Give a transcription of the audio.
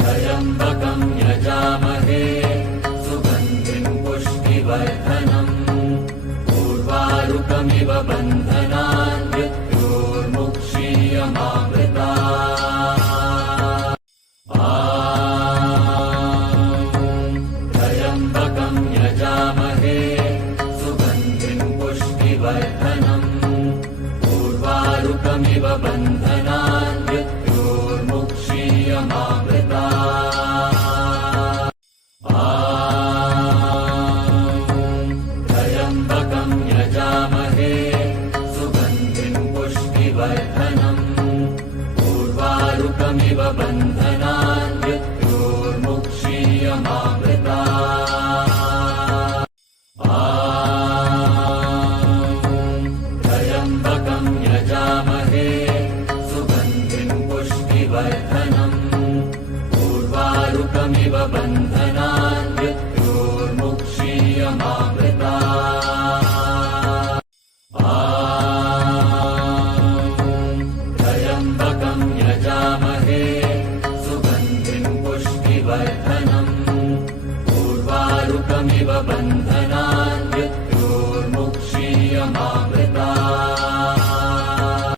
त्र्यम्बकं यजामहे सुगन्धिं पुष्टिवर्धनम् उर्वारुकमिव बन्धनान् मृत्योर्मुक्षीयमामृतात्। त्र्यम्बकं यजामहे सुगन्धिं पुष्टिवर्धनम् उर्वारुकमिव बन्धनान् मृत्योर्मुक्षीयमामृतात्। त्र्यम्बकं यजामहे सुगन्धिं पुष्टिवर्धनम् उर्वारुकमिव बन्धनान् मृत्योर्मुक्षीयमामृतात्। त्र्यम्बकं यजामहे सुगन्धिं पुष्टिवर्धनम् उर्वारुकमिव बन्धनान् मृत्योर्मुक्षीयमामृतात्। त्र्यम्बकं यजामहे सुगन्धिं पुष्टिवर्धनम् उर्वारुकमिव बन्धनान्